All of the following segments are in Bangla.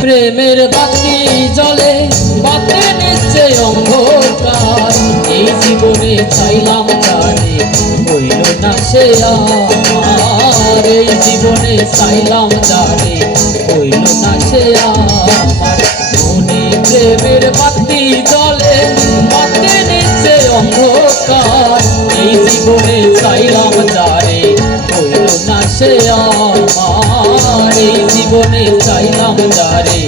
প্রেমের বাতি জলে বাতি নিচ্ছে অন্ধকার, এই জীবনে চাইলাম জানে হইল না সে আমার, এই জীবনে চাইলাম জানে হইল না সে আমার। মনে প্রেমের বাতি জলে বাতি নিচ্ছে অন্ধকার, এই জীবনে চাইলাম জানে হইল না সে আমার, এই জীবনে চাইলাম যারে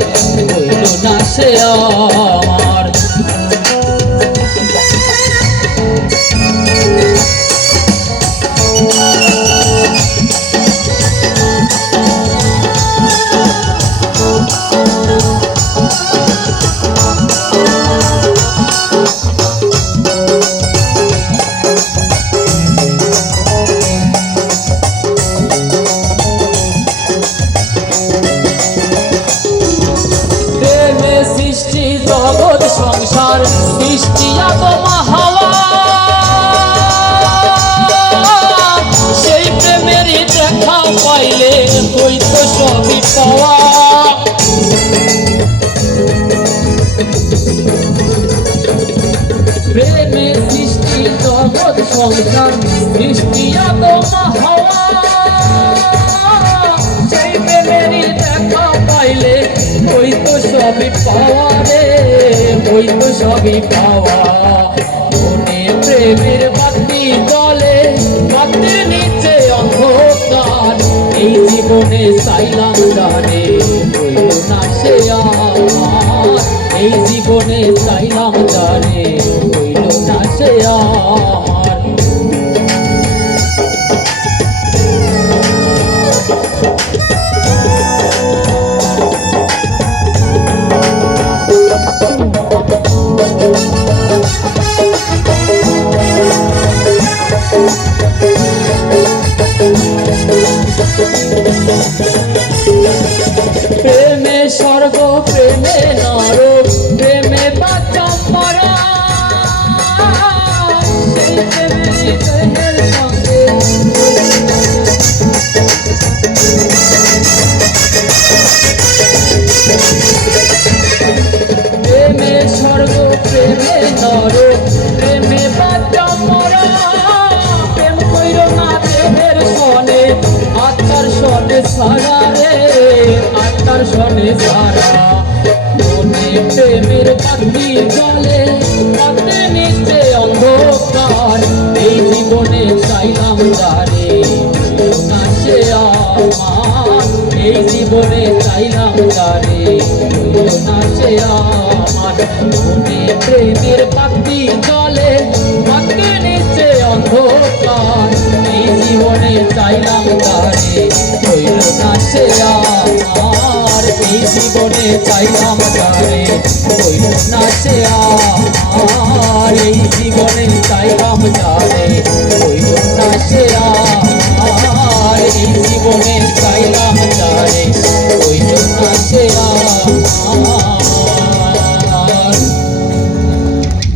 হইল না সে আমার। জগৎ সংসার সৃষ্টি আদমা হাওয়া, সেই প্রেমেরই দেখা পাইলে হইতো সবই পাওয়া। প্রেমে সৃষ্টি জগৎ সংসার সৃষ্টি আদমা হাওয়া, সেই প্রেমেরই দেখা পাইলে হইতো সবই পাওয়া রে, হইতো সবই পাওয়া। মনে প্রেমের বাতি জলে বাতির নিচে অন্ধকার, এই জীবনে চাইলাম জানে হইল না সে আমার, এই জীবনে চাইলাম জানে হইল না সে আমার। প্রেমে স্বর্গ প্রেমে নরক প্রেমে বাঁচা মরা, সেই প্রেমের সঙ্গে প্রেমে স্বর্গ প্রেমে নরক প্রেমে বাঁচা মরা, প্রেম কইর না দেহের সনে আত্মার সনে সারা রে, আত্মার সনে সারা। মনে প্রেমের বাতি জলে বাতি নিচে অন্ধকার, এই জীবনে চাইলাম যারে হইল না সে আমার, এই জীবনে চাইলাম যারে হইল না সে আমার। মনে প্রেমের বাতি জলে বাতি নিচে অন্ধকার, এই জীবনে চাইলাম যারে হইল না সে আমার, এই জীবনে চাইলাম যারে হইল না সে আমার, এই জীবনে চাইলাম যারে হইল না সে আমার, এই জীবনে